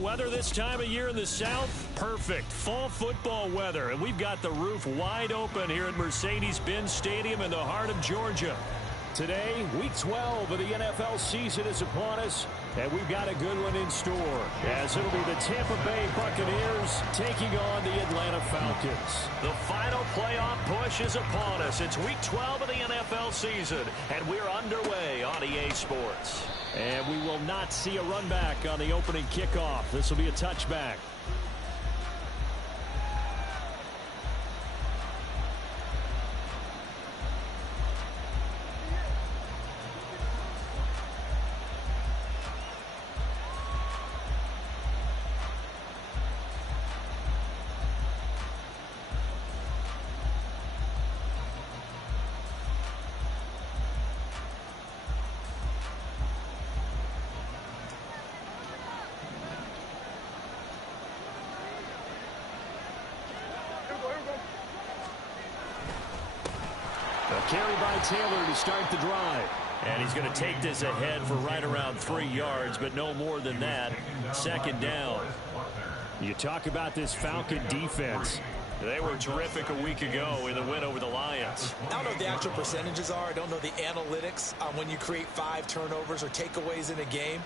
weather this time of year in the South? Perfect. Fall football weather. And we've got the roof wide open here at Mercedes-Benz Stadium in the heart of Georgia. Today, Week 12 of the NFL season is upon us, and we've got a good one in store, as it'll be the Tampa Bay Buccaneers taking on the Atlanta Falcons. The final playoff push is upon us. It's Week 12 of the NFL season, and we're underway on EA Sports. And we will not see a run back on the opening kickoff. This will be a touchback. Carry by Taylor to start the drive. And he's going to take this ahead for right around 3 yards, but no more than that. Second down. You talk about this Falcon defense. They were terrific a week ago in the win over the Lions. I don't know what the actual percentages are. I don't know the analytics on when you create 5 turnovers or takeaways in a game.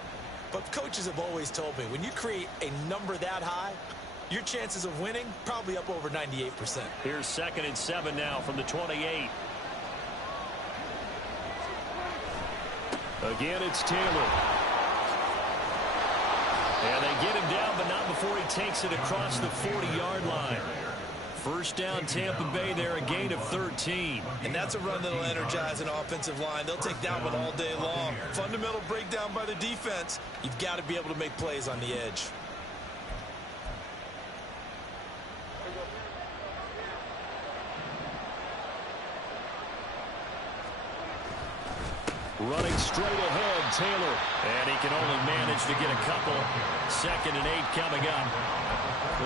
But coaches have always told me, when you create a number that high, your chances of winning probably up over 98%. Here's 2nd and 7 now from the 28. Again, it's Taylor. And they get him down, but not before he takes it across the 40-yard line. First down, Tampa Bay there, a gain of 13. And that's a run that'll energize an offensive line. They'll take that one all day long. Fundamental breakdown by the defense. You've got to be able to make plays on the edge. Running straight ahead, Taylor. And he can only manage to get a couple. 2nd and 8 coming up.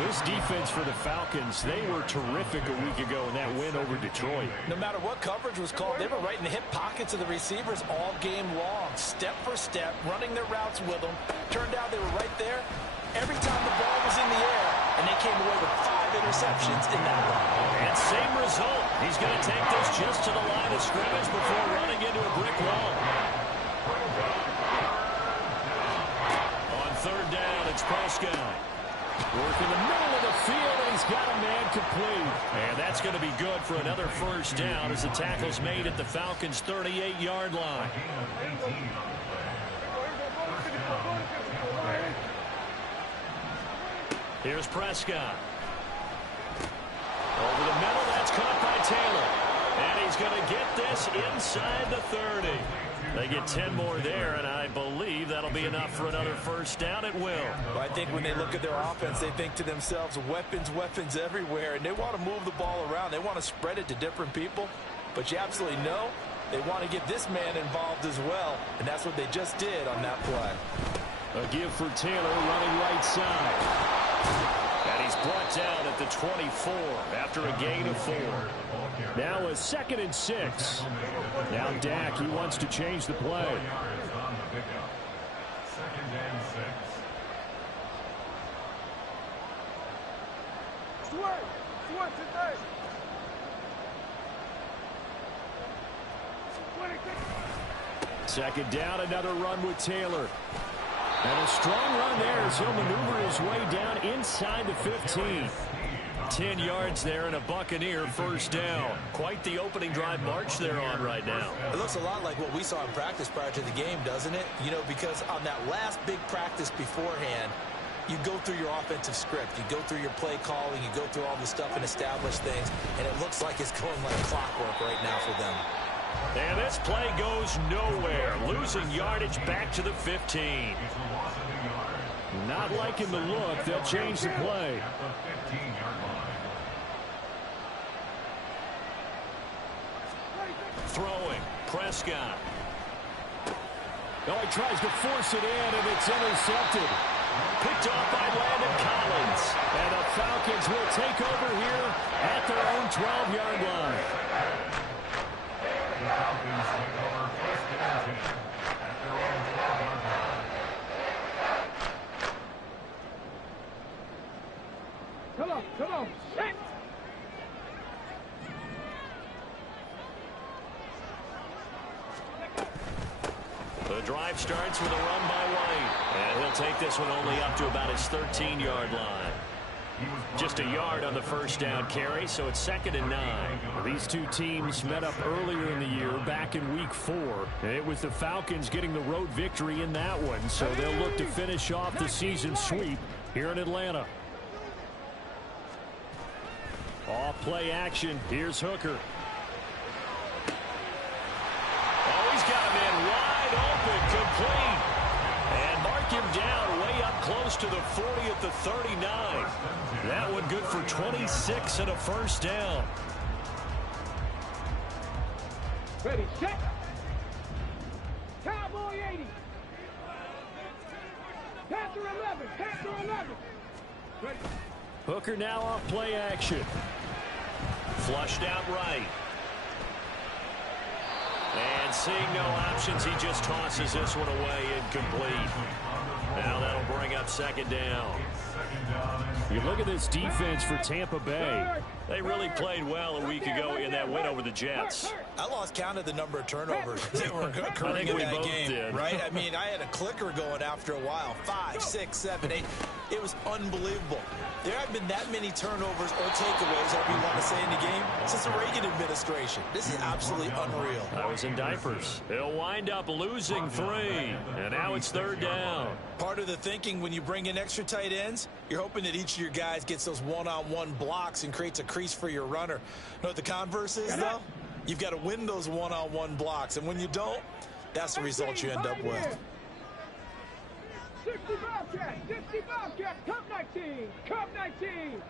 This defense for the Falcons, they were terrific a week ago in that win over Detroit. No matter what coverage was called, they were right in the hip pockets of the receivers all game long. Step for step, running their routes with them. Turned out they were right there every time the ball was in the air. And they came away with 5 interceptions in that run. And same result. He's going to take this just to the line of scrimmage before running into a brick wall. On 3rd down, it's Prescott. Working the middle of the field, and he's got a man complete. And that's going to be good for another first down as the tackle's made at the Falcons' 38-yard line. Here's Prescott. Over the middle, that's caught by Taylor. And he's going to get this inside the 30. They get 10 more there, and I believe that'll be enough for another first down. It will. Well, I think when they look at their offense, they think to themselves, weapons, weapons everywhere, and they want to move the ball around. They want to spread it to different people, but you absolutely know they want to get this man involved as well, and that's what they just did on that play. A give for Taylor running right side. And he's brought down at the 24 after a gain of 4. Now a 2nd and 6. Now Dak, he wants to change the play. Second down, another run with Taylor. And a strong run there as he'll maneuver his way down inside the 15. 10 yards there and a Buccaneer first down. Quite the opening drive march they're on right now. It looks a lot like what we saw in practice prior to the game, doesn't it? You know, because on that last big practice beforehand, you go through your offensive script. You go through your play calling. You go through all the stuff and establish things. And it looks like it's going like clockwork right now for them. And this play goes nowhere. Losing yardage back to the 15. Not liking the look. They'll change the play. Throwing. Prescott. Oh, he tries to force it in, and it's intercepted. Picked off by Landon Collins. And the Falcons will take over here at their own 12-yard line. Come on, come on. Set. The drive starts with a run by White. And he'll take this one only up to about his 13-yard line. Just a yard on the first down carry, so it's 2nd and 9. These two teams met up earlier in the year, back in Week 4. And it was the Falcons getting the road victory in that one, so they'll look to finish off the season sweep here in Atlanta. Off play action. Here's Hooker. Oh, he's got him in wide open, complete. And mark him down way up close to the 40 at the 39. That one good for 26 and a first down. Ready, set. Cowboy 80. Panther 11. Panther 11. Ready. Hooker now off play action. Flushed out right. And seeing no options, he just tosses this one away, incomplete. Now that'll bring up 2nd down. You look at this defense for Tampa Bay. They really played well a week ago in that win over the Jets. I lost count of the number of turnovers that were occurring in that game, did. right? I mean, I had a clicker going after a while. 5, 6, 7, 8. It was unbelievable. There haven't been that many turnovers or takeaways, however you want to say, in the game since the Reagan administration. This is absolutely unreal. I was in diapers. They'll wind up losing 3, and now it's 3rd down. Part of the thinking when you bring in extra tight ends, you're hoping that each of your guys gets those one-on-one blocks and creates a crease for your runner. You know what the converse is, though? You've got to win those one-on-one blocks, and when you don't, that's the result you end up with. 60 Bobcat, 60 Bobcat, Cup 19, Cup 19.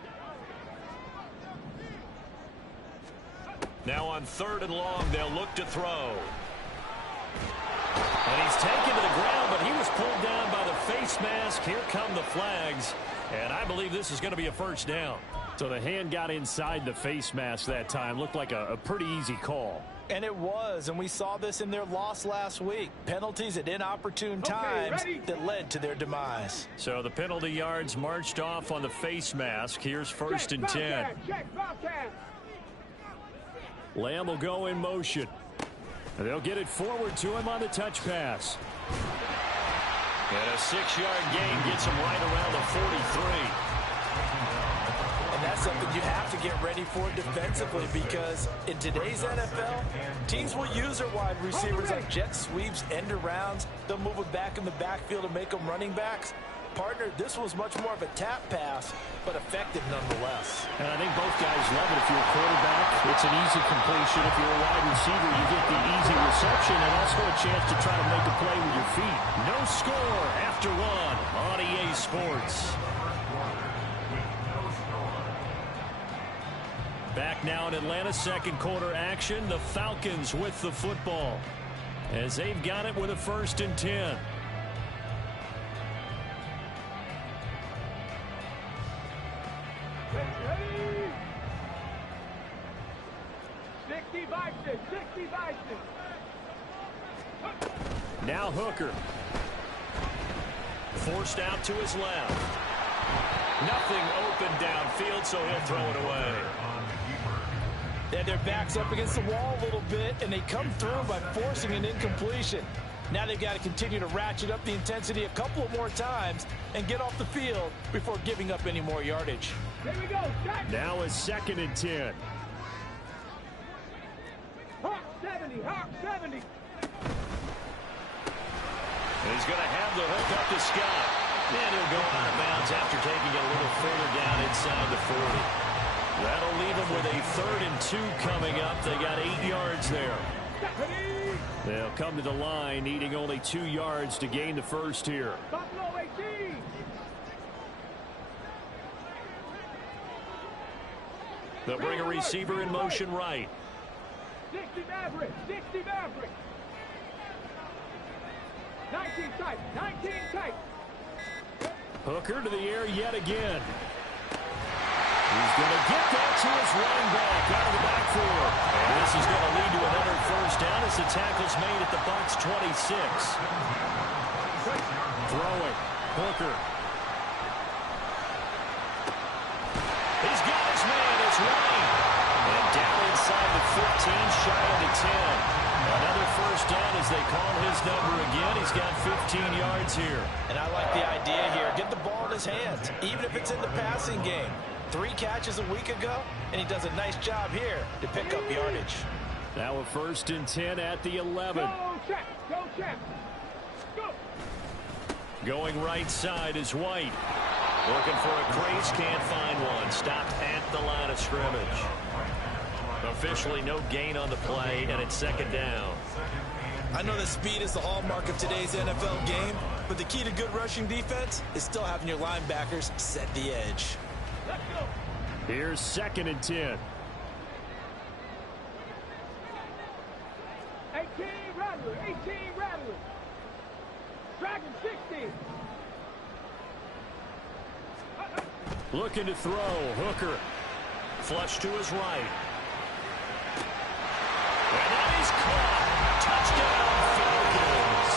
Now on 3rd and long, they'll look to throw. And he's taken to the ground, but he was pulled down by the face mask. Here come the flags, and I believe this is going to be a first down. So the hand got inside the face mask that time. Looked like a pretty easy call. And it was, and we saw this in their loss last week. Penalties at inopportune times that led to their demise. So the penalty yards marched off on the face mask. Here's 1st and 10. Lamb will go in motion. They'll get it forward to him on the touch pass. And a 6-yard gain gets him right around the 43. And that's something you have to get ready for defensively, because in today's NFL, teams will use their wide receivers on jet sweeps, end arounds. They'll move them back in the backfield and make them running backs. Partner, this was much more of a tap pass, but effective nonetheless. And I think both guys love it. If you're a quarterback, it's an easy completion. If you're a wide receiver, you get the easy reception and also a chance to try to make a play with your feet. No score after 1 on EA Sports. Back now in Atlanta, 2nd quarter action. The Falcons with the football as they've got it with a 1st and 10. Ready. 60 Bison, 60 Bison. Now Hooker. Forced out to his left. Nothing open downfield, so he'll throw it away. And their backs up against the wall a little bit, and they come through by forcing an incompletion. Now they've got to continue to ratchet up the intensity a couple of more times and get off the field before giving up any more yardage. Here we go. Now is 2nd and 10. Hawk 70, Hawk 70. And he's going to have the hook up to Scott. And he'll go out of bounds after taking it a little further down inside the 40. That'll leave them with a 3rd and 2 coming up. They got 8 yards there. They'll come to the line, needing only 2 yards to gain the first here. Buffalo 18. They'll bring a receiver in motion right. 60 Maverick, 60 Maverick. 19 tight, 19 tight. Hooker to the air yet again. He's going to get that to his running back out of the backfield. And this is going to lead to another first down as the tackle's made at the Bucs 26. Throwing. Hooker. He's got his man. It's White. And down inside the 15, shy of the 10. Another first down as they call his number again. He's got 15 yards here. And I like the idea here. Get the ball in his hands, even if it's in the passing game. 3 catches a week ago, and he does a nice job here to pick up yardage. Now a 1st and 10 at the 11. Go check. Go check. Go. Going right side is White. Looking for a crease, can't find one. Stopped at the line of scrimmage. Officially no gain on the play, and it's 2nd down. I know that speed is the hallmark of today's NFL game, but the key to good rushing defense is still having your linebackers set the edge. Let's go. Here's 2nd and 10. 18 Rattler. 18 Rattler. Dragon 60. Looking to throw. Hooker. Flush to his right. And that is caught. Touchdown, Falcons.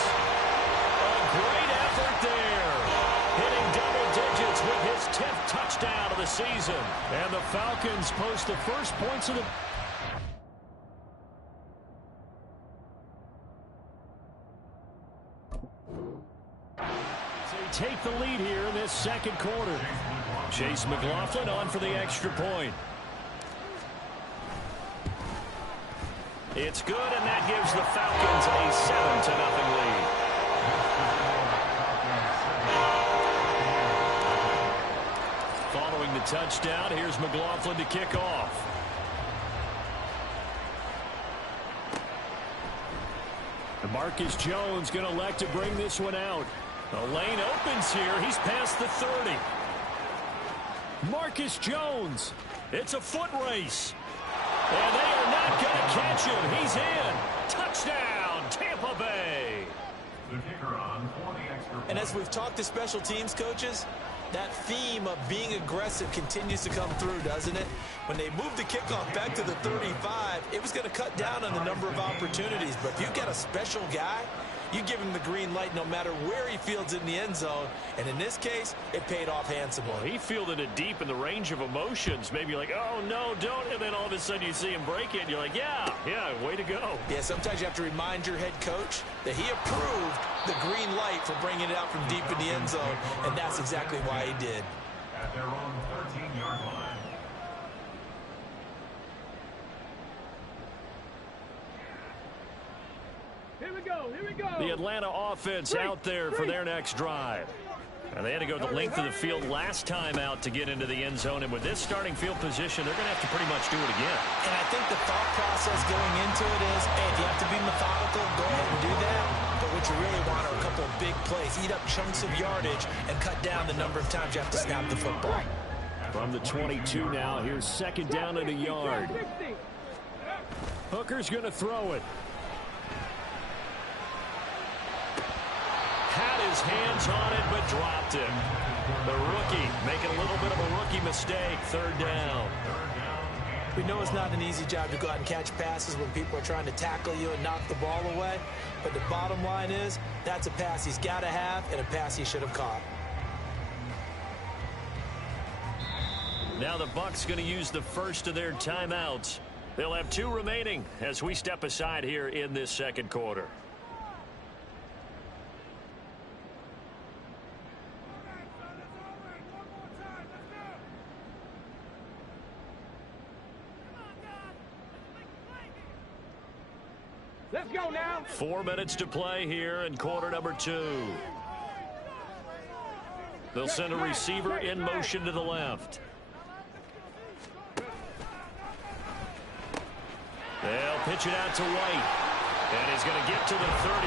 A great effort there. Hitting double digits with his 10th touchdown of the season. And the Falcons post the first points of the... They take the lead here in this 2nd quarter. Chase McLaughlin on for the extra point. It's good, and that gives the Falcons a 7-0 lead. Following the touchdown, here's McLaughlin to kick off. And Marcus Jones going to elect to bring this one out. The lane opens here. He's past the 30. Marcus Jones. It's a foot race. And they are not going to catch him. He's in. Touchdown, Tampa Bay. And as we've talked to special teams coaches, that theme of being aggressive continues to come through, doesn't it? When they moved the kickoff back to the 35, it was going to cut down on the number of opportunities. But if you've got a special guy, you give him the green light no matter where he fields in the end zone. And in this case, it paid off handsomely. Well, he fielded it deep in the range of emotions. Maybe like, oh, no, don't. And then all of a sudden you see him break it. And you're like, yeah, way to go. Yeah, sometimes you have to remind your head coach that he approved the green light for bringing it out from deep in the end zone. And that's exactly why he did. At their own 13-yard line. Here we go. Here we go. The Atlanta offense out there for their next drive. And they had to go the length of the field last time out to get into the end zone. And with this starting field position, they're going to have to pretty much do it again. And I think the thought process going into it is, hey, if you have to be methodical, go ahead and do that. But what you really want are a couple of big plays. Eat up chunks of yardage and cut down the number of times you have to snap the football. From the 22 now, here's 2nd down and a yard. Hooker's going to throw it. Had his hands on it, but dropped it. The rookie making a little bit of a rookie mistake. 3rd down. We know it's not an easy job to go out and catch passes when people are trying to tackle you and knock the ball away. But the bottom line is, that's a pass he's got to have and a pass he should have caught. Now the Bucs going to use the first of their timeouts. They'll have 2 remaining as we step aside here in this 2nd quarter. Let's go now. 4 minutes to play here in quarter number 2. They'll send a receiver in motion to the left. They'll pitch it out to White. And he's going to get to the 31,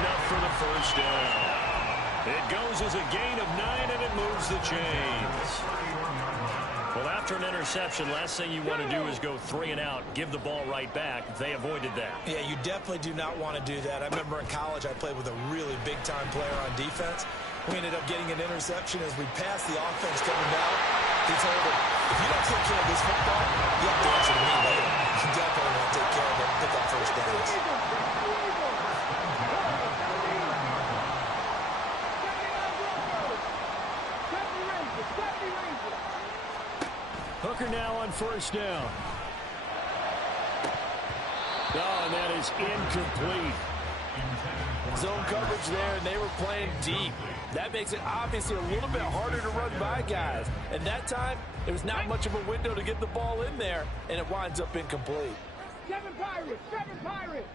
enough for the first down. It goes as a gain of 9, and it moves the chains. Well, after an interception, last thing you want to do is go 3 and out, give the ball right back. They avoided that. Yeah, you definitely do not want to do that. I remember in college I played with a really big-time player on defense. We ended up getting an interception as we passed the offense coming down. He told him, if you don't take care of this football, you have to answer to me later. You definitely want to take care of it and pick up first downs. Hooker now on first down. Oh, and that is incomplete. Zone coverage there, and they were playing deep. That makes it obviously a little bit harder to run by guys. And that time, there was not much of a window to get the ball in there, and it winds up incomplete. 7 Pirates! 7 Pirates!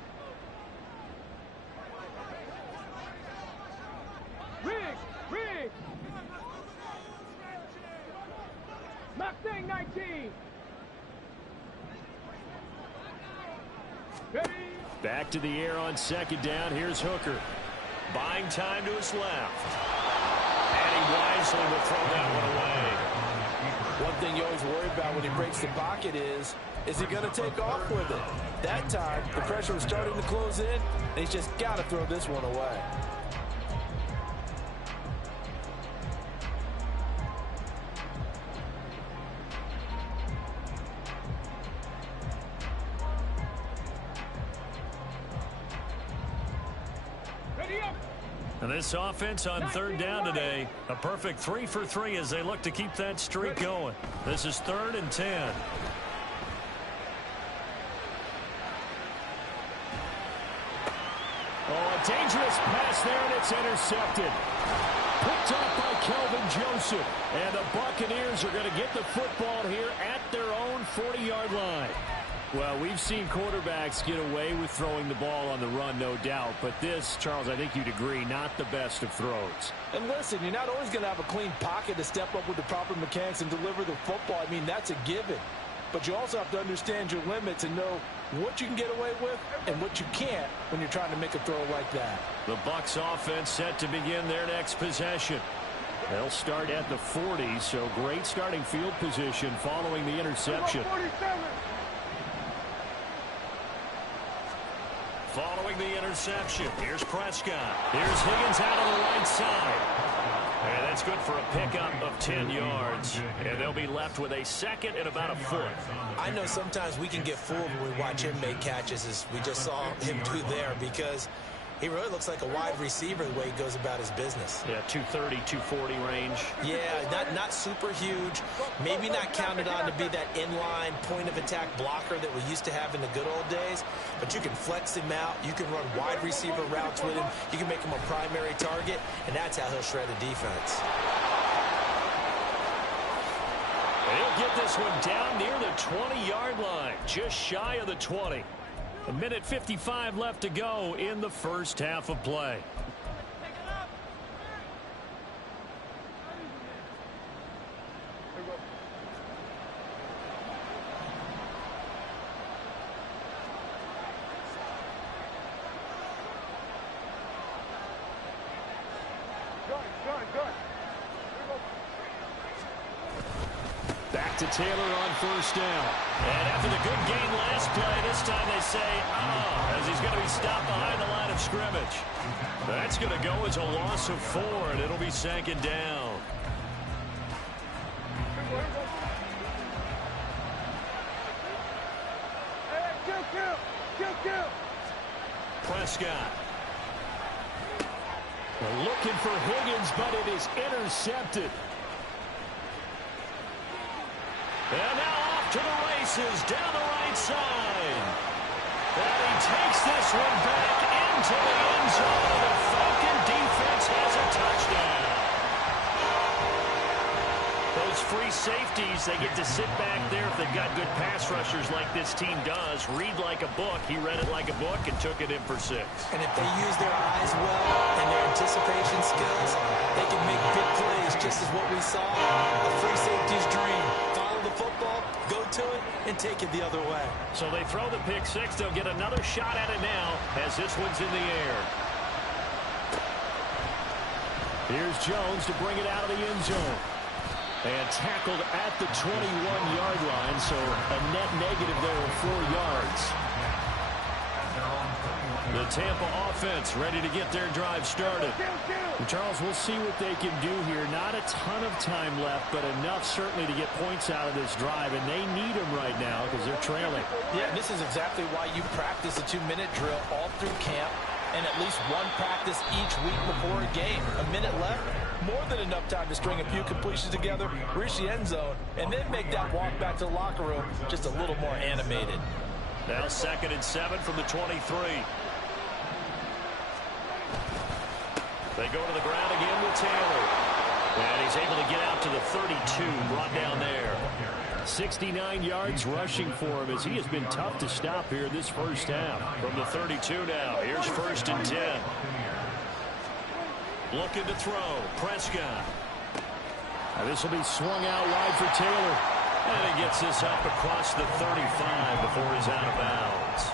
Riggs! Mustang 19! Ready? Back to the air on second down. Here's Hooker. Buying time to his left. And he wisely will throw that one away. One thing you always worry about when he breaks the pocket is he going to take off with it? That time, the pressure was starting to close in, and he's just got to throw this one away. And this offense on third down today, a perfect 3 for 3 as they look to keep that streak going. This is 3rd and 10. Oh, a dangerous pass there, and it's intercepted. Picked up by Kelvin Joseph. And the Buccaneers are going to get the football here at their own 40-yard line. Well, we've seen quarterbacks get away with throwing the ball on the run, no doubt. But this, Charles, I think you'd agree, not the best of throws. And listen, you're not always going to have a clean pocket to step up with the proper mechanics and deliver the football. I mean, that's a given. But you also have to understand your limits and know what you can get away with and what you can't when you're trying to make a throw like that. The Bucs offense set to begin their next possession. They'll start at the 40, so great starting field position following the interception. Following the interception, here's Prescott. Here's Higgins out on the right side. And that's good for a pickup of 10 yards. And they'll be left with a 2nd and about a foot. I know sometimes we can get fooled when we watch him make catches, as we just saw him do there, because he really looks like a wide receiver the way he goes about his business. Yeah, 230, 240 range. Yeah, not super huge. Maybe not counted on to be that inline point-of-attack blocker that we used to have in the good old days. But you can flex him out. You can run wide receiver routes with him. You can make him a primary target, and that's how he'll shred a defense. And he'll get this one down near the 20-yard line, just shy of the 20. A minute 55 left to go in the first half of play. Back to Taylor on first down. And after the good gain last play, this time they say, as he's going to be stopped behind the line of scrimmage. That's going to go as a loss of 4, and it'll be 2nd down. Prescott. They're looking for Higgins, but it is intercepted. And now off to the races down the right side. And he takes this one back into the end zone. The Falcon defense has a touchdown. Those free safeties, they get to sit back there if they've got good pass rushers like this team does. Read like a book. He read it like a book and took it in for 6. And if they use their eyes well and their anticipation skills, they can make big plays, just as what we saw. A free safety's dream. Follow the football, go to it, and take it the other way. So they throw the pick 6. They'll get another shot at it now as this one's in the air. Here's Jones to bring it out of the end zone. And tackled at the 21-yard line, so a net negative there of 4 yards. The Tampa offense ready to get their drive started. And Charles, we'll see what they can do here. Not a ton of time left, but enough certainly to get points out of this drive, and they need them right now because they're trailing. Yeah, this is exactly why you practice a 2-minute drill all through camp and at least one practice each week before a game. A minute left, More than enough time to string a few completions together, reach the end zone, and then make that walk back to the locker room just a little more animated. Now 2nd and 7 from the 23. They go to the ground again with Taylor. And he's able to get out to the 32, brought down there. 69 yards rushing for him as he has been tough to stop here this first half. From the 32 now, here's 1st and 10. Looking to throw, Prescott. This will be swung out wide for Taylor. And he gets this up across the 35 before he's out of bounds.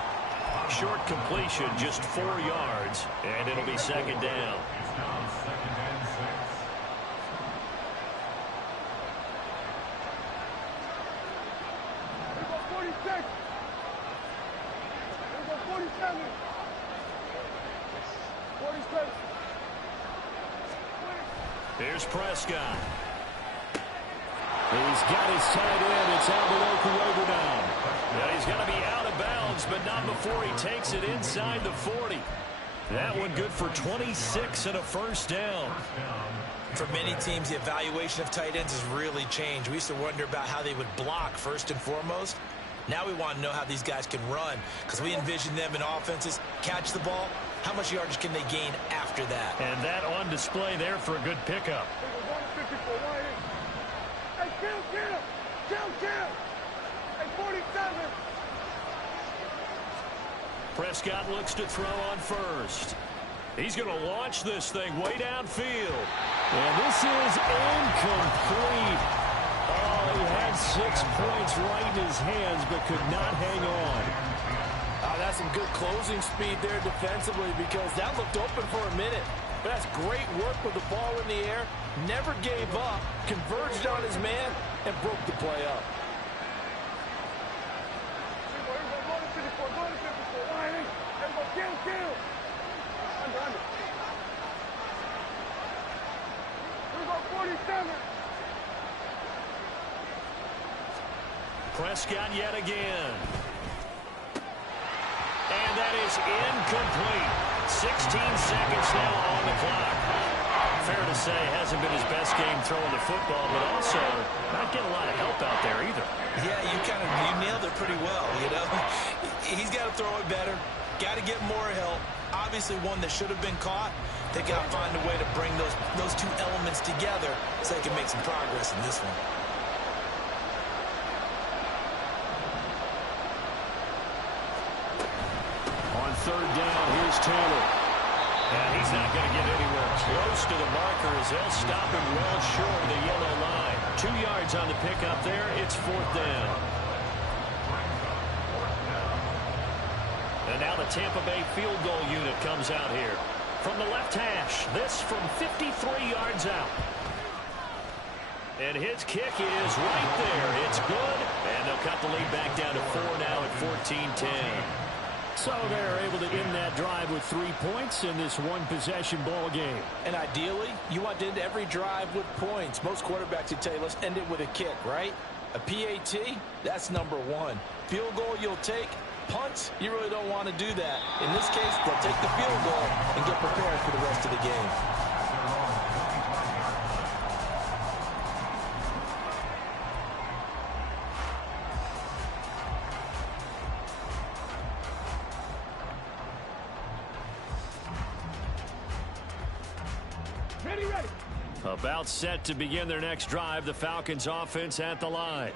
Short completion, just 4 yards, and it'll be 2nd down. It's now 2nd and 6. Here go 46. Here go 47. 46. Here's Prescott. He's got his tight end. It's Albert now. Now he's going to be out of bounds, but not before he takes it inside the 40. That one good for 26 and a 1st down. For many teams, the evaluation of tight ends has really changed. We used to wonder about how they would block first and foremost. Now we want to know how these guys can run, because we envision them in offenses catch the ball. How much yardage can they gain after that? And that on display there for a good pickup. Hey, kill. Hey, 47. Prescott looks to throw on 1st. He's going to launch this thing way downfield. And this is incomplete. Oh, he had 6 points right in his hands, but could not hang on. That's some good closing speed there defensively, because that looked open for a minute. But that's great work with the ball in the air. Never gave up, converged on his man, and broke the play up. Kill. Under. Here go 47. Prescott yet again. And that is incomplete. 16 seconds now on the clock. Fair to say, hasn't been his best game throwing the football, but also not getting a lot of help out there either. Yeah, you nailed it pretty well, you know. He's got to throw it better. Got to get more help. Obviously one that should have been caught. They got to find a way to bring those two elements together so they can make some progress in this one. On 3rd down, here's Taylor. And he's not going to get anywhere close to the marker as they'll stop him well short of the yellow line. 2 yards on the pickup there. It's 4th down. And now the Tampa Bay field goal unit comes out here. From the left hash, this from 53 yards out. And his kick is right there. It's good. And they'll cut the lead back down to 4 now at 14-10. So they're able to end that drive with 3 points in this one-possession ball game. And ideally, you want to end every drive with points. Most quarterbacks would tell you, let's end it with a kick, right? A PAT, that's number 1. Field goal you'll take. Punts, you really don't want to do that. In this case, they'll take the field goal and get prepared for the rest of the game. Ready. About set to begin their next drive, the Falcons offense at the line.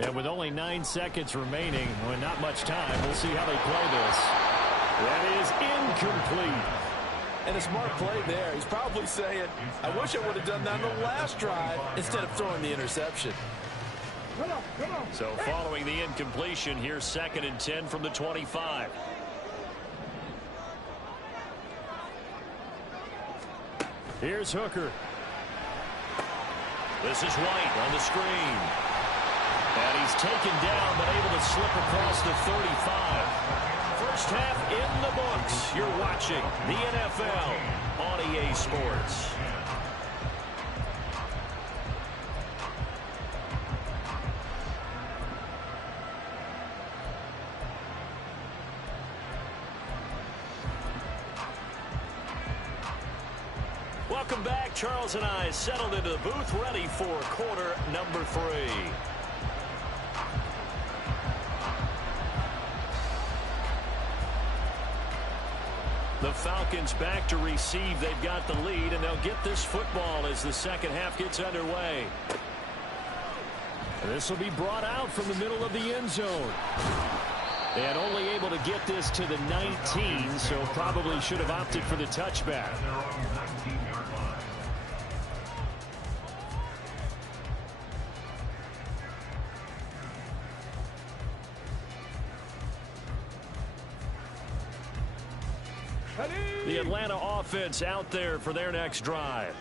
And with only 9 seconds remaining, well, not much time, we'll see how they play this. That is incomplete. And a smart play there. He's probably saying, I wish I would have done that on the last drive instead of throwing the interception. Come on. So following the incompletion, here's 2nd and 10 from the 25. Here's Hooker. This is White on the screen. And he's taken down, but able to slip across the 35. First half in the books. You're watching the NFL on EA Sports. Welcome back. Charles and I settled into the booth, ready for quarter number 3. The Falcons back to receive. They've got the lead, and they'll get this football as the second half gets underway. This will be brought out from the middle of the end zone. And only able to get this to the 19, so probably should have opted for the touchback. The Atlanta offense out there for their next drive.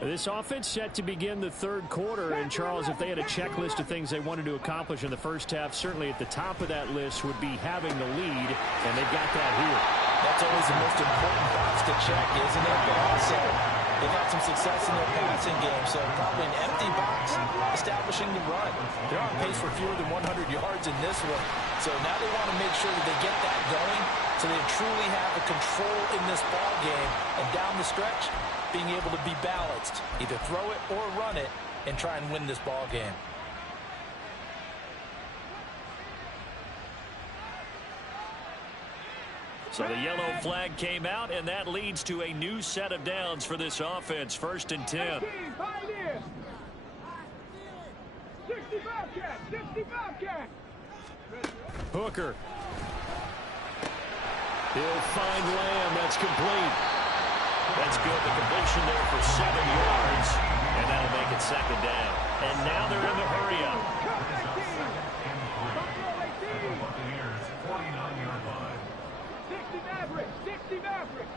This offense set to begin the third quarter, and Charles, if they had a checklist of things they wanted to accomplish in the first half, certainly at the top of that list would be having the lead, and they've got that here. That's always the most important box to check, isn't it? But also, they've had some success in their passing game, so probably an empty box establishing the run. They're on pace for fewer than 100 yards in this one, so now they want to make sure that they get that going so they truly have a control in this ball game, and down the stretch, being able to be balanced, either throw it or run it, and try and win this ball game. So the yellow flag came out, and that leads to a new set of downs for this offense. 1st and 10. 65 cat, 65 cat. Hooker. He'll find Lamb. That's complete. That's good. The completion there for 7 yards. And that'll make it 2nd down. And now they're in the hurry up. 60 Maverick, 60 Maverick.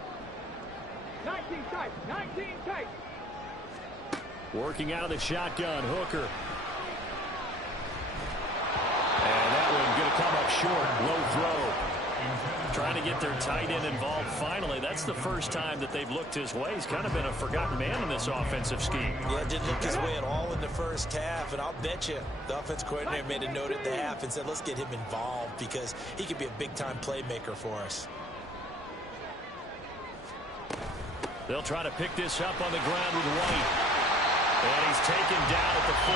19 tight, 19 tight. Working out of the shotgun, Hooker. And that one going to come up short. Low throw. Trying to get their tight end involved finally. That's the first time that they've looked his way. He's kind of been a forgotten man in this offensive scheme. Yeah, didn't look his way at all in the first half. And I'll bet you the offense coordinator made a note at the half and said, let's get him involved because he could be a big-time playmaker for us. They'll try to pick this up on the ground with White. And he's taken down at the 43.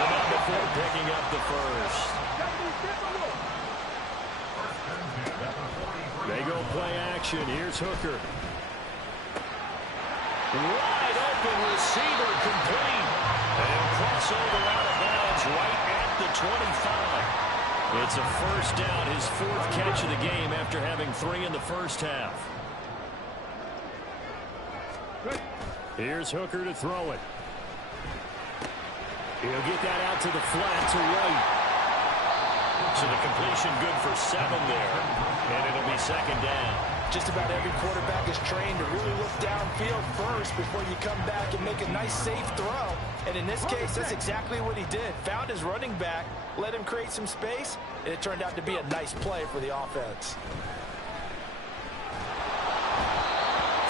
Without before picking up the first. They go play action. Here's Hooker. Wide open receiver complete. And crossover out of bounds right at the 25. It's a first down, his 4th catch of the game after having 3 in the first half. Here's Hooker to throw it. He'll get that out to the flat to White. So the completion good for 7 there, and it'll be 2nd down. Just about every quarterback is trained to really look downfield first before you come back and make a nice, safe throw. And in this case, that's exactly what he did. Found his running back, let him create some space, and it turned out to be a nice play for the offense.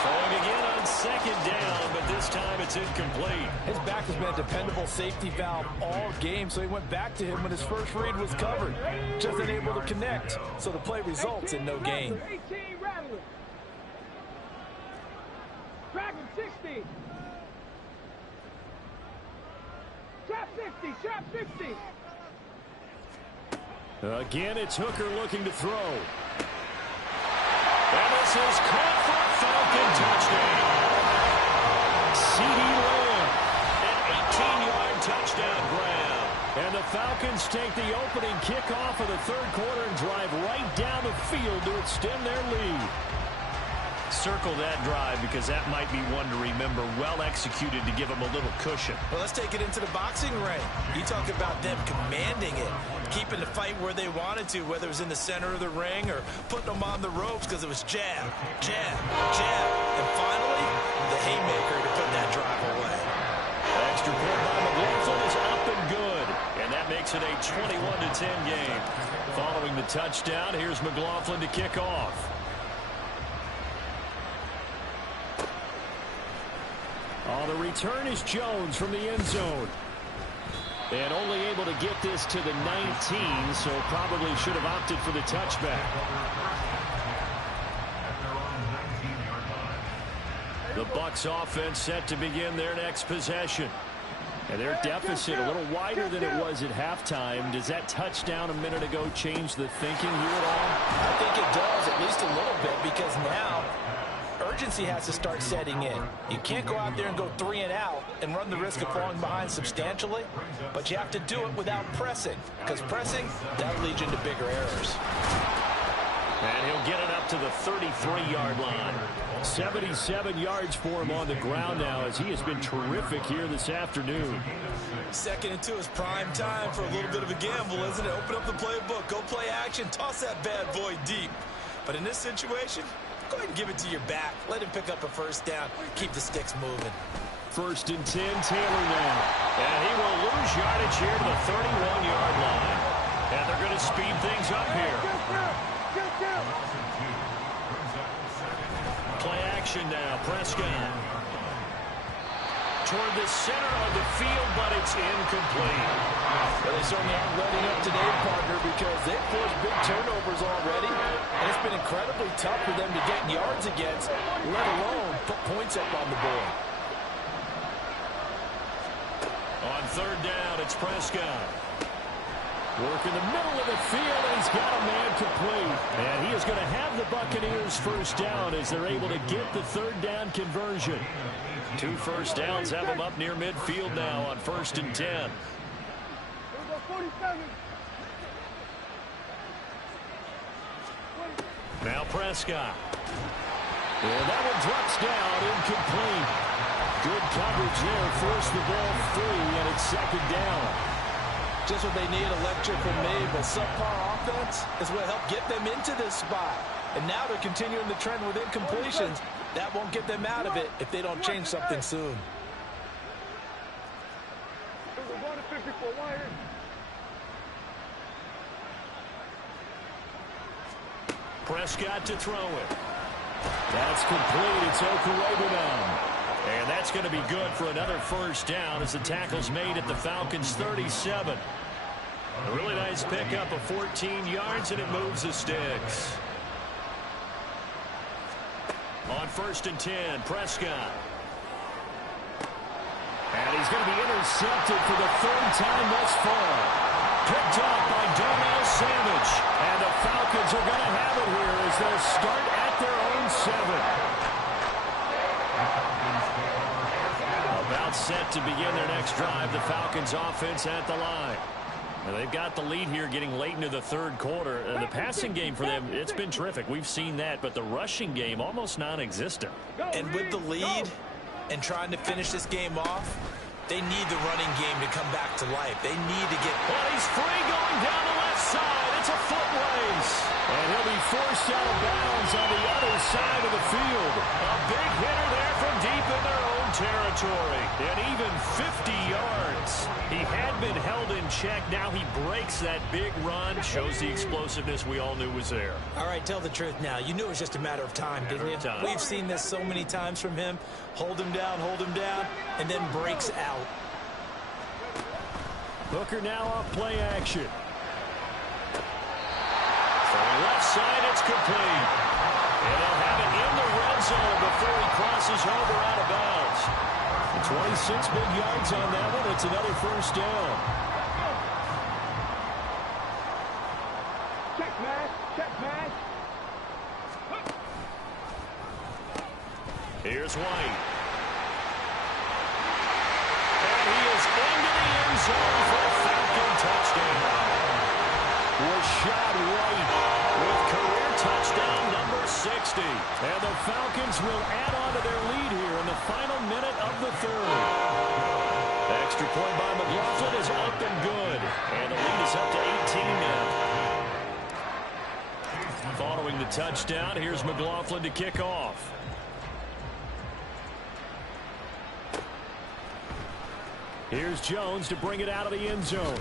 Throwing again on 2nd down, but this time it's incomplete. His back has been a dependable safety valve all game, so he went back to him when his first read was covered. Just unable to connect, so the play results in no gain. 18 Rattler. Dragon 60. Trap 60, trap 60. Again, it's Hooker looking to throw. And this is caught for a Falcon touchdown. CeeDee Lamb, an 18-yard touchdown grab. And the Falcons take the opening kickoff of the third quarter and drive right down the field to extend their lead. Circle that drive because that might be one to remember. Well executed to give them a little cushion. Well, let's take it into the boxing ring. You talk about them commanding it, keeping the fight where they wanted to, whether it was in the center of the ring or putting them on the ropes because it was jab, jab, jab. And finally, the haymaker to put that drive away. Extra point by McLaughlin is up and good. And that makes it a 21-10 game. Following the touchdown, here's McLaughlin to kick off. On the return is Jones from the end zone. And only able to get this to the 19, so probably should have opted for the touchback. The Bucs offense set to begin their next possession. And their deficit a little wider than it was at halftime. Does that touchdown a minute ago change the thinking here at all? I think it does, at least a little bit, because now urgency has to start setting in. You can't go out there and go 3 and out and run the risk of falling behind substantially, but you have to do it without pressing, because pressing, that'll lead you into bigger errors. And he'll get it up to the 33-yard line. 77 yards for him on the ground now, as he has been terrific here this afternoon. 2nd and 2 is prime time for a little bit of a gamble, isn't it? Open up the playbook, go play action, toss that bad boy deep. But in this situation, go ahead and give it to your back. Let him pick up a first down. Keep the sticks moving. 1st and 10, Taylor now. And he will lose yardage here to the 31-yard line. And they're going to speed things up here. Play action now, Prescott. Toward the center of the field, but it's incomplete. Well, they certainly aren't letting up today, partner, because they've forced big turnovers already, and it's been incredibly tough for them to get yards against, let alone put points up on the board. On 3rd down, it's Prescott. Work in the middle of the field, and he's got a man complete. And he is going to have the Buccaneers first down as they're able to get the 3rd down conversion. 2 first downs have him up near midfield now on 1st and 10. Now Prescott. And that one drops down, incomplete. Good coverage there, forced the ball free, and it's 2nd down. Just what they need, a lecture from me, but subpar offense is what helped get them into this spot. And now they're continuing the trend with incompletions. That won't get them out of it if they don't change something soon. Prescott to throw it. That's complete. It's Okurebunom. And that's going to be good for another first down as the tackle's made at the Falcons' 37. A really nice pickup of 14 yards, and it moves the sticks. On 1st and 10, Prescott. And he's going to be intercepted for the 3rd time thus far. Picked up by Darnell Savage. And the Falcons are going to have it here as they'll start at their own 7. About set to begin their next drive, the Falcons offense at the line. And they've got the lead here getting late into the 3rd quarter. The passing game for them, it's been terrific. We've seen that, but the rushing game almost non-existent. And with the lead and trying to finish this game off, they need the running game to come back to life. They need to get... Well, he's free going down the left side. It's a foot race. And he'll be forced out of bounds on the other side of the field. A big hitter there from deep in their own territory. And even 50 yards. He had been held in check. Now he breaks that big run. Shows the explosiveness we all knew was there. All right, tell the truth now. You knew it was just a matter of time, didn't you? We've seen this so many times from him. Hold him down, and then breaks out. Hooker now off play action. From left side, it's complete. And they'll have it in the red zone before he crosses over out of bounds. 26 big yards on that one. It's another first down. Check man. Here's White. And he is into the end zone for a Falcon touchdown. Rashad White with career touchdown number 60. And the Falcons will add on to their lead here in the final minute of the 3rd. Extra point by McLaughlin is up and good. And the lead is up to 18 now. Following the touchdown, here's McLaughlin to kick off. Here's Jones to bring it out of the end zone.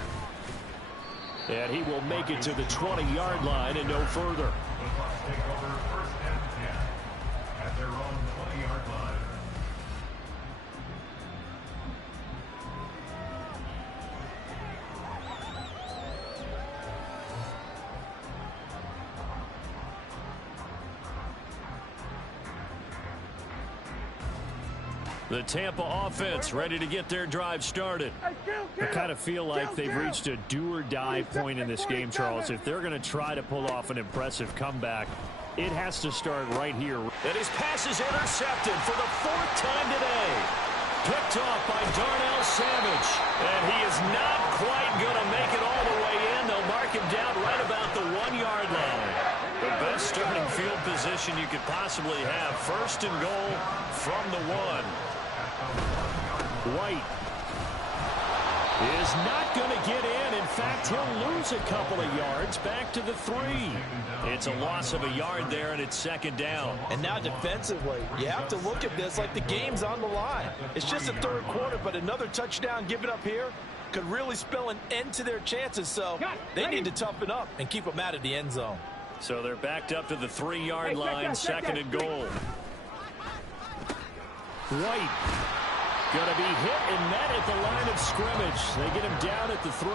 And he will make it to the 20-yard line and no further. The Bucs take over 1st and 10 at their own 20-yard line. The Tampa offense ready to get their drive started. I kind of feel like they've reached a do-or-die point in this game, Charles. If they're going to try to pull off an impressive comeback, it has to start right here. And his pass is intercepted for the 4th time today. Picked off by Darnell Savage. And he is not quite going to make it all the way in. They'll mark him down right about the 1-yard line. The best starting field position you could possibly have. 1st and goal from the 1. White is not going to get in. In fact, he'll lose a couple of yards back to the 3. It's a loss of a yard there, and it's 2nd down. And now defensively, you have to look at this like the game's on the line. It's just the 3rd quarter, but another touchdown given up here could really spell an end to their chances. So they need to toughen up and keep them out of the end zone. So they're backed up to the 3-yard line, 2nd and goal. White going to be hit and met at the line of scrimmage. They get him down at the 3.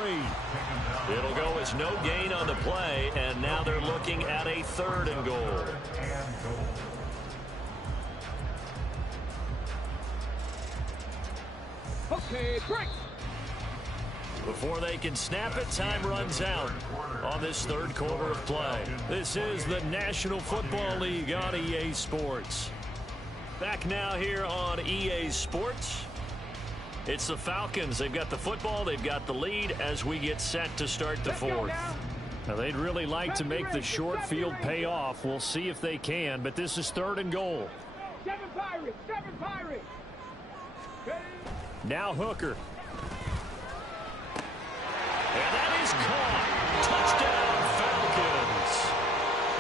It'll go as no gain on the play, and now they're looking at a 3rd and goal. Okay, break. Before they can snap it, time runs out on this 3rd quarter of play. This is the National Football League on EA Sports. Back now here on EA Sports. It's the Falcons. They've got the football. They've got the lead as we get set to start the 4th. Now, they'd really like to make the short field pay off. We'll see if they can, but this is 3rd and goal. 7 Pirates, 7 Pirates. Now Hooker. And that is caught. Touchdown, Falcons.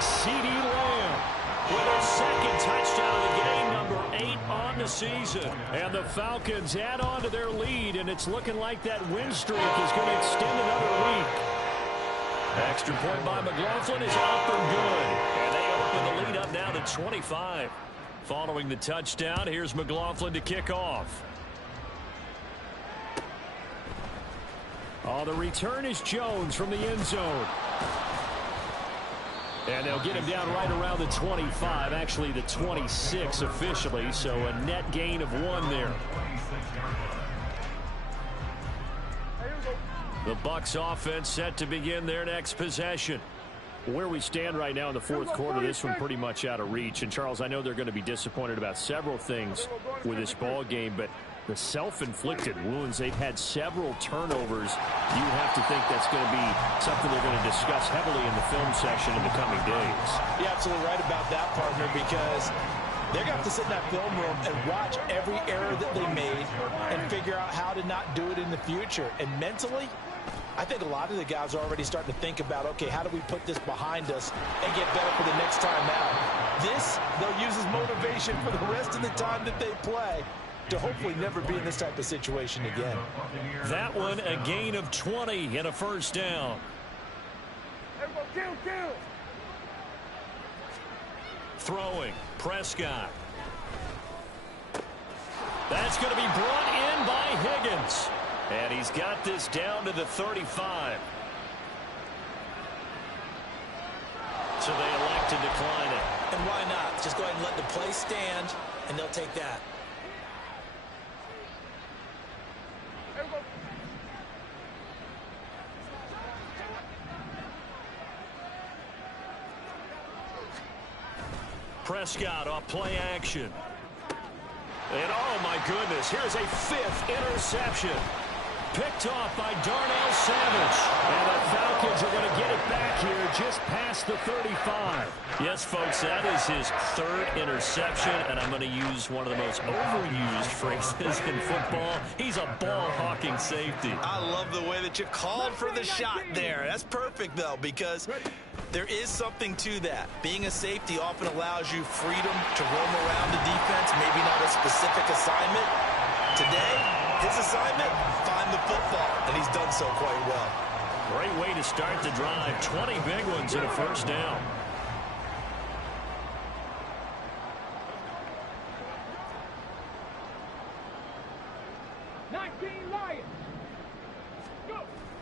CeeDee Lamb with their 2nd touchdown of the game, number 8 on the season. And the Falcons add on to their lead, and it's looking like that win streak is going to extend another week. Extra point by McLaughlin is up and good. And they open the lead up now to 25. Following the touchdown, here's McLaughlin to kick off. Oh, the return is Jones from the end zone. And they'll get him down right around the 25, actually the 26 officially, so a net gain of 1 there. The Bucs offense set to begin their next possession. Where we stand right now in the 4th quarter, this one pretty much out of reach. And, Charles, I know they're going to be disappointed about several things with this ball game, but the self-inflicted wounds, they've had several turnovers. You have to think that's going to be something they're going to discuss heavily in the film session in the coming days. You're absolutely right about that, partner, because they're going to have to sit in that film room and watch every error that they made and figure out how to not do it in the future. And mentally, I think a lot of the guys are already starting to think about, okay, how do we put this behind us and get better for the next time out? This, they'll use as motivation for the rest of the time that they play to hopefully never be in this type of situation again. That one, a gain of 20 and a 1st down. Throwing, Prescott. That's going to be brought in by Higgins. And he's got this down to the 35. So they elect to decline it. And why not? Just go ahead and let the play stand, and they'll take that. Prescott off play action. And oh my goodness, here's a 5th interception. Picked off by Darnell Savage. And the Falcons are going to get it back here just past the 35. Yes, folks, that is his 3rd interception, and I'm going to use one of the most overused phrases in football. He's a ball-hawking safety. I love the way that you called for the shot there. That's perfect, though, because there is something to that. Being a safety often allows you freedom to roam around the defense, maybe not a specific assignment. Today, his assignment, find the football, and he's done so quite well. Great way to start the drive. 20 big ones and a 1st down.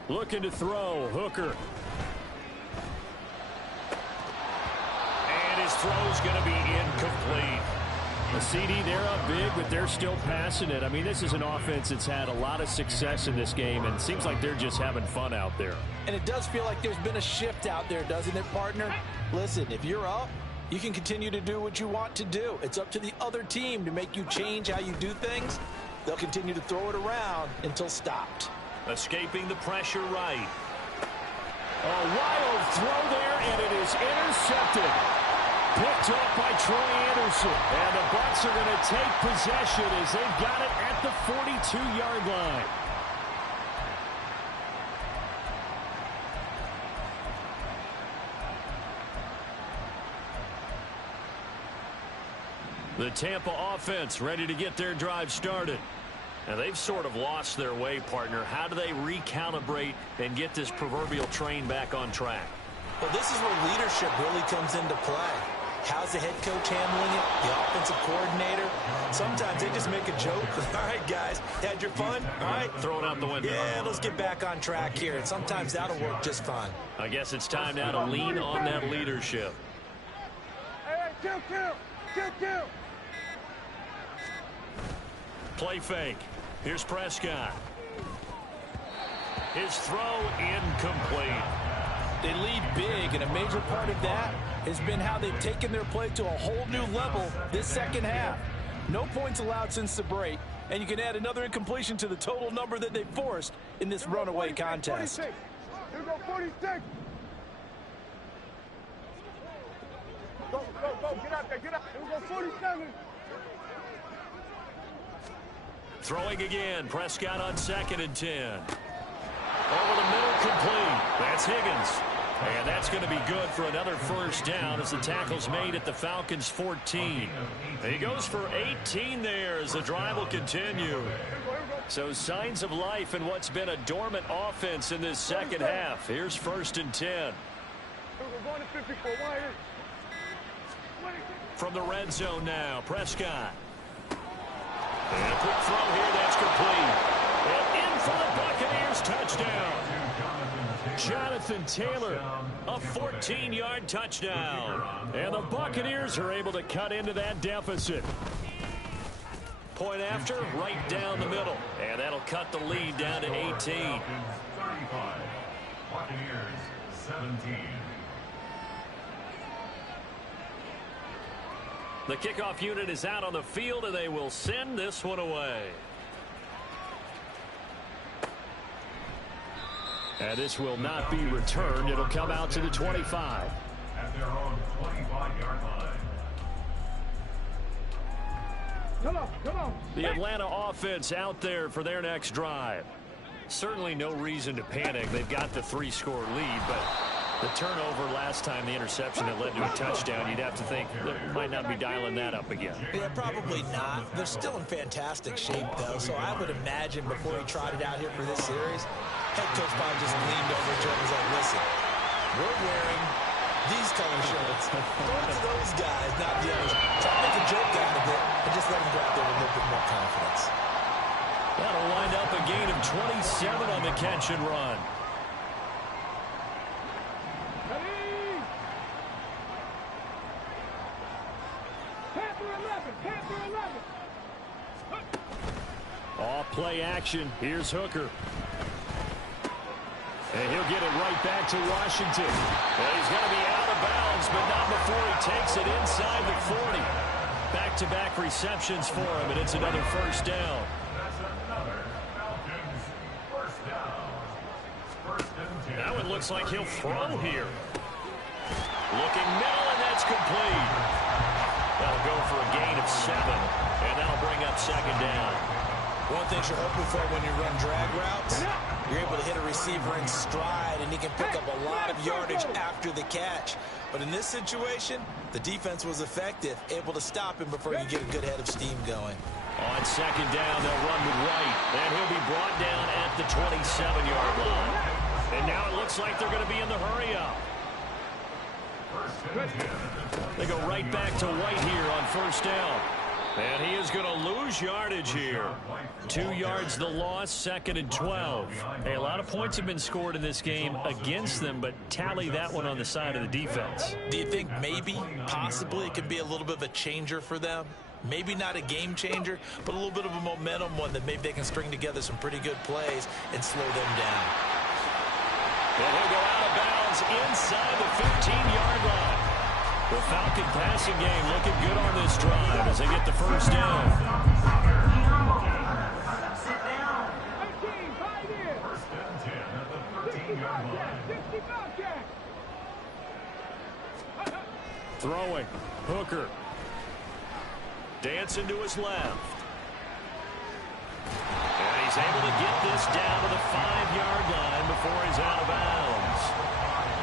Looking to throw, Hooker. And his throw's going to be incomplete. The CD, they're up big, but they're still passing it. I mean, this is an offense that's had a lot of success in this game, and it seems like they're just having fun out there. And it does feel like there's been a shift out there, doesn't it, partner? Listen, if you're up, you can continue to do what you want to do. It's up to the other team to make you change how you do things. They'll continue to throw it around until stopped. Escaping the pressure right. A wild throw there, and it is intercepted. Picked up by Troy Anderson. And the Bucs are going to take possession as they've got it at the 42-yard line. The Tampa offense ready to get their drive started. Now, they've sort of lost their way, partner. How do they recalibrate and get this proverbial train back on track? Well, this is where leadership really comes into play. How's the head coach handling it? The offensive coordinator? Sometimes they just make a joke. All right, guys, had your fun? All right. Throw it out the window. Yeah, let's get back on track here. And sometimes that'll work just fine. I guess it's time now to lean on that leadership. Hey, kill. Play fake. Here's Prescott. His throw incomplete. They lead big, and a major part of that has been how they've taken their play to a whole new level this second half. No points allowed since the break, and you can add another incompletion to the total number that they forced in this runaway contest. 46. Here go 46. Go. Get out there. Here go 47. Throwing again. Prescott on 2nd and 10. Over the middle, complete. That's Higgins. And that's going to be good for another first down as the tackle's made at the Falcons' 14. He goes for 18 there as the drive will continue. So signs of life in what's been a dormant offense in this second half. Here's 1st and 10. From the red zone now, Prescott. And a quick throw here, that's complete. And in for the Buccaneers, touchdown. Jonathan Taylor, a 14-yard touchdown. And the Buccaneers are able to cut into that deficit. Point after, right down the middle. And that'll cut the lead down to 18. 35. Buccaneers 17. The kickoff unit is out on the field, and they will send this one away. And this will not be returned. It'll come out to the 25. At their own 25-yard line. Come on. The Atlanta offense out there for their next drive. Certainly no reason to panic. They've got the 3-score lead, but the turnover last time, the interception that led to a touchdown, you'd have to think they might not be dialing that up again. Yeah, probably not. They're still in fantastic shape, though, so I would imagine before he trotted out here for this series, head coach probably just leaned over to him and was like, listen, we're wearing these color shirts. Throw it to those guys, not the others. Try to make a joke out of it and just let them go out there with a little bit more confidence. That'll wind up a gain of 27 on the catch and run. Off play action. Here's Hooker. And he'll get it right back to Washington. Well, he's going to be out of bounds, but not before he takes it inside the 40. Back-to-back receptions for him, and it's another first down. That's another Falcons first down. 1st and 10. Now it looks like he'll throw here. Looking middle, and that's complete. That'll go for a gain of 7, and that'll bring up 2nd down. One thing you're hoping for when you run drag routes, you're able to hit a receiver in stride, and he can pick up a lot of yardage after the catch. But in this situation, the defense was effective, able to stop him before you get a good head of steam going. On 2nd down, they'll run with White, and he'll be brought down at the 27-yard line. And now it looks like they're going to be in the hurry-up. 1st and 10. They go right back to White here on 1st down. And he is going to lose yardage here. 2 yards the loss, 2nd and 12. Hey, a lot of points have been scored in this game against them, but tally that one on the side of the defense. Do you think maybe, possibly, it could be a little bit of a changer for them? Maybe not a game changer, but a little bit of a momentum one that maybe they can string together some pretty good plays and slow them down. And he'll go out of bounds inside the 15-yard line. The Falcon passing game looking good on this drive as they get the first down. First and 10 at the 13-yard line. Throwing. Hooker. Dancing to his left. And he's able to get this down to the 5-yard line before he's out of bounds.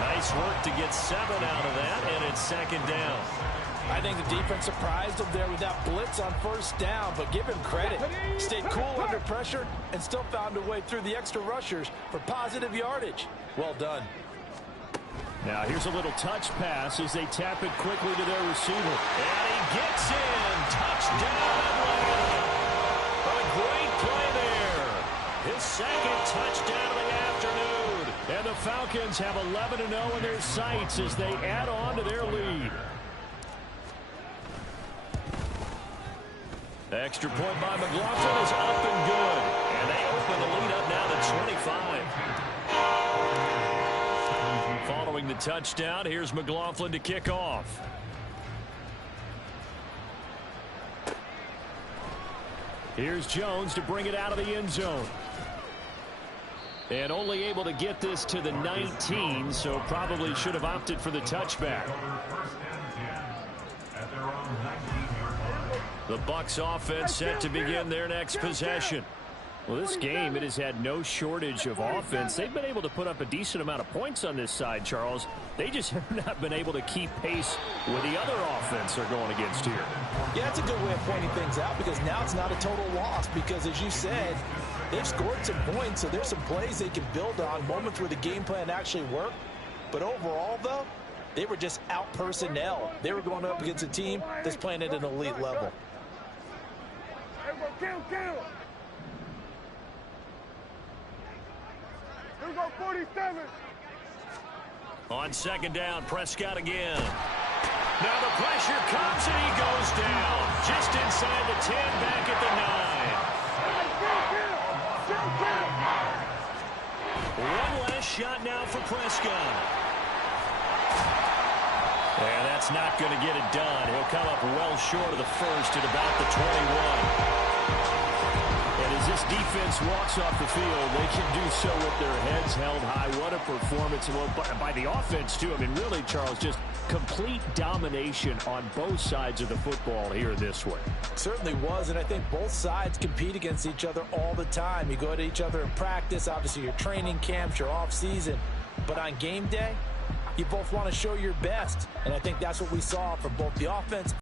Nice work to get 7 out of that, and it's second down. I think the defense surprised him there with that blitz on first down, but give him credit. Stayed cool under pressure and still found a way through the extra rushers for positive yardage. Well done. Now here's a little touch pass as they tap it quickly to their receiver. And he gets in. Touchdown, Atlanta. A great play there. His second touchdown of the afternoon. And the Falcons have 11-0 in their sights as they add on to their lead. The extra point by McLaughlin is up and good. And they open the lead up now to 25. Following the touchdown, here's McLaughlin to kick off. Here's Jones to bring it out of the end zone. And only able to get this to the 19, so probably should have opted for the touchback. First and 10 at their own 19-yard line. The Bucs offense set to begin their next possession. Well, this game, it has had no shortage of offense. They've been able to put up a decent amount of points on this side, Charles. They just have not been able to keep pace with the other offense they're going against here. Yeah, that's a good way of pointing things out because now it's not a total loss because, as you said, they've scored some points, so there's some plays they can build on, moments where the game plan actually worked. But overall, though, they were just out-personnel. They were going up against a team that's playing at an elite level. Count. Here we go, 47. On second down, Prescott again. Now the pressure comes and he goes down. Just inside the 10, back at the 9. One last shot now for Prescott. And that's not going to get it done. He'll come up well short of the first at about the 21. And as this defense walks off the field, they can do so with their heads held high. What a performance by the offense, too. I mean, really, Charles, just complete domination on both sides of the football here this one. Certainly was, and I think both sides compete against each other all the time. You go to each other in practice, obviously your training camps, your off-season. But on game day, you both want to show your best, and I think that's what we saw from both the offense